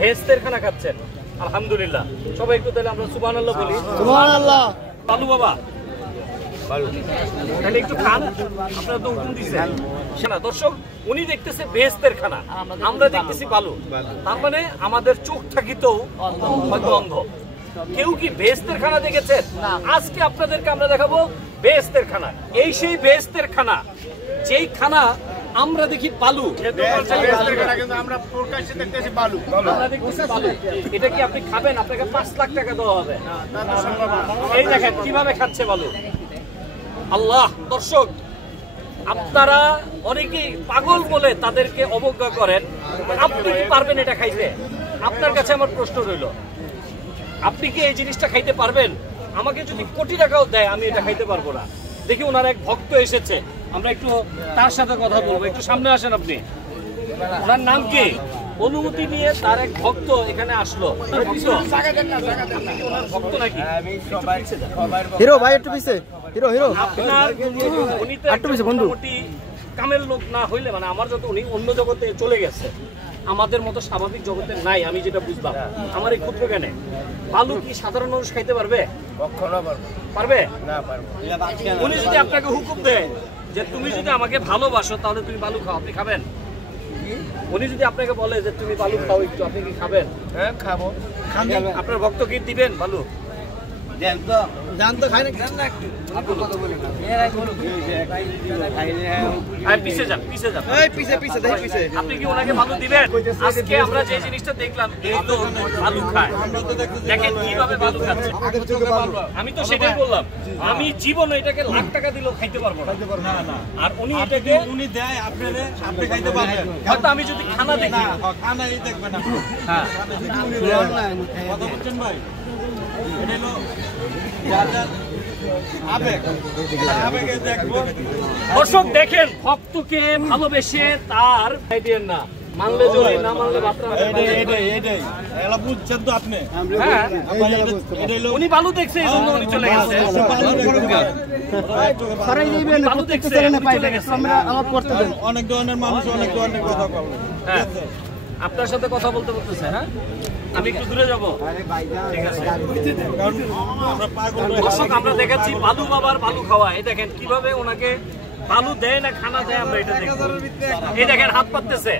ভেস্তের খানা খাচ্ছেন, আলহামদুলিল্লাহ। সবাই একটু তাহলে আমরা সুবহানাল্লাহ বলি। সুবহানাল্লাহ। বালু বাবা তাহলে একটু খান, আপনারা তো হুকুম দিচ্ছেন। সেনা দর্শক, উনি দেখতেছে ভেস্তের খানা, আমরা দেখতেছি বালু। তার মানে আমাদের চোখ থাকিতেও হয়তো অন্ধ। কেউ কি ভেস্তের খানা দেখেছেন? আজকে আপনাদেরকে আমরা দেখাবো ভেস্তের খানা। এই সেই ভেস্তের খানা, যেই খানা আমরা দেখি বালু, এটা কি আপনি খাবেন? আপনাকে 5 লাখ টাকা দেওয়া হবে। এই দেখেন কিভাবে খাচ্ছে বালু। আল্লাহ, দর্শক আপনারা অনেকেই পাগল বলে তাদেরকে অবজ্ঞা করেন, আপনি কি পারবেন এটা খাইতে? আপনার কাছে আমার প্রশ্ন রইল, আপনি কি এই জিনিসটা খাইতে পারবেন? আমাকে যদি কোটি টাকাও দেয় আমি এটা খাইতে পারবো না। দেখি ওনার এক ভক্ত এসেছে, আমরা একটু তার সাথে কথা বলবো। একটু সামনে আসেন আপনি। ওনার নাম কি? অনুমতি নিয়ে তার এক ভক্ত এখানে আসলো। ভক্ত নাকি? হিরো ভাই একটু পিছে, হিরো হিরো আপনার একটু পিছে বন্ধু। কামের লোক না হইলে, মানে আমার যত উনি অন্য জগতে চলে গেছে, আমাদের মতো স্বাভাবিক জগতে নাই, আমি যেটা বুঝলাম। আমার এই ক্ষুদ্র জ্ঞানে বালু কি সাধারণ মানুষ খাইতে পারবে? পারবে না। উনি যদি আপনাকে হুকুম দেয় যে তুমি যদি আমাকে ভালোবাসো তাহলে তুমি বালু খাও, আপনি খাবেন? উনি যদি আপনাকে বলে যে তুমি বালু খাও একটু, আপনি কি খাবেন? হ্যাঁ খাবো। আপনার ভক্ত কি দিবেন বালু? পিছে যান, পিছে যান। আপনি কি ওনাকে বালু দিবেন? আজকে আমরা যে জিনিসটা দেখলাম, এই তো বালু খায়, দেখেন কিভাবে বালু খাচ্ছে। আমি তো সেটাই বললাম, আমি জীবনে এটাকে লাখ টাকা দিলেও খাইতে পারবো না। আর উনি এটাকে উনি দেয় আপনারে, আপনি খাইতে পারবেন। হয়তো আমি যদি খানা দেখি, খানাই দেখবেন না। হ্যাঁ কথা বলছেন ভাই, এটা হলো দর্শক দেখেন, ভক্তকে ভালোবেসে তার আইডিয়া না মানলে জোরে, না মানলে বাতরা। বুঝছেন তো আপনি? হ্যাঁ, উনি বালু দেখছে এই জন্য উনি চলে গেছে। বালু দেখছে চলে গেছে। অনেক ধরনের মানুষ অনেক ধরনের কথা বলে। হ্যাঁ, আপনার সাথে কথা বলতে বলতেছে। হ্যাঁ, আমি একটু দূরে যাবো। ঠিক আছে দর্শক, আমরা দেখাচ্ছি বালু বাবার বালু খাওয়া। এই দেখেন কিভাবে ওনাকে বালু দেয় না খানা দেয়, আমরা এটা দেখব। এই দেখেন হাত পাততেছে,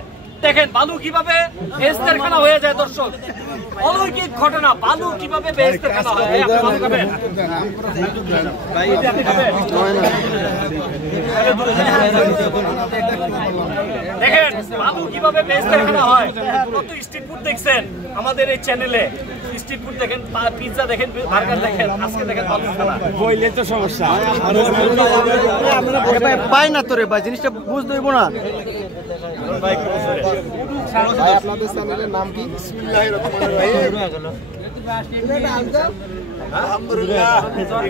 দেখেন বালু কিভাবে বেহেশতের খানা হয়ে যায়। দর্শক, অলৌকিক ঘটনা, বালু কিভাবে বেহেশতের খানা হয়। আপনি বালু খাবেন? দেখেন বালু কিভাবে বেহেশতের খানা হয়। কত স্ট্রিট ফুড দেখছেন আমাদের এই চ্যানেলে, স্ট্রিট ফুড দেখেন, পিৎজা দেখেন, বার্গার দেখেন, আজকে দেখেন বালু খানা। বইলে তো সমস্যা, পাই না তোরে ভাই, জিনিসটা বুঝতে হইব না। আপনাদের চ্যানেলের নাম কি? বিসমিল্লাহির রহমানির রহিম। আলহামদুলিল্লাহ,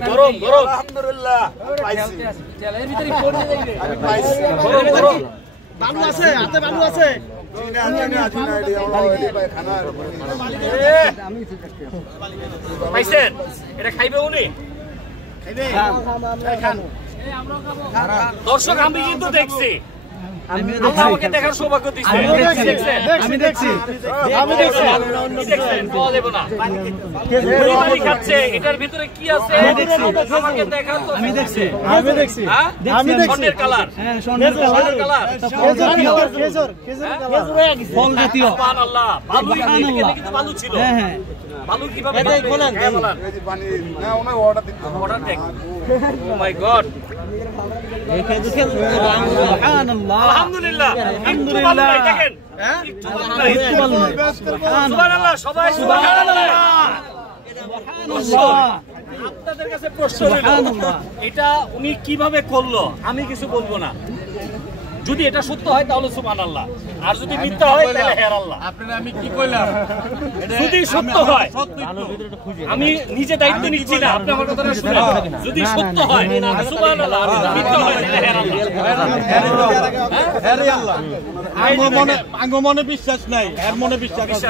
গরম গরম, আলহামদুলিল্লাহ পাইছি। বালু আছে, হাতে বালু আছে। পাইছেন? এটা খাইবে উনি? দর্শক, আমি কিন্তু দেখছি, আল্লাহ আমাকে দেখার সৌভাগ্য দিচ্ছে। আমি দেখছি। বলা দেব না। পানি খাচ্ছে, এটার ভিতরে কি আছে আমাকে দেখার তো। আমি দেখছি। স্বর্ণের কালার, স্বর্ণের কালার, ফল জাতীয়। সুবহানাল্লাহ, বালু কিন্তু বালু ছিল। বালু কিভাবে অর্ডার দেখ। ও মাই গড, আলহামদুলিল্লাহ, আলহামদুলিল্লাহ। দেখেন সুবহানাল্লাহ, সবাই সুবহানাল্লাহ। আপনাদের কাছে প্রশ্ন, এটা উনি কিভাবে করলো? আমি কিছু বলবো না। যদি এটা সত্য হয় তাহলে সুবহানাল্লাহ, আর যদি মিথ্যা হয় তাহলে হের আল্লাহ। আপনারা আমি কি কইলাম? যদি সত্য হয়, আমি নিজে দায়িত্ব নিচ্ছি না, আপনি আমার কথাটা শুনুন। যদি সত্য হয় সুবহানাল্লাহ, আর যদি মিথ্যা হয় তাহলে হের আল্লাহ। আঙ্গ মনে বিশ্বাস নাই, এর মনে বিশ্বাস আছে।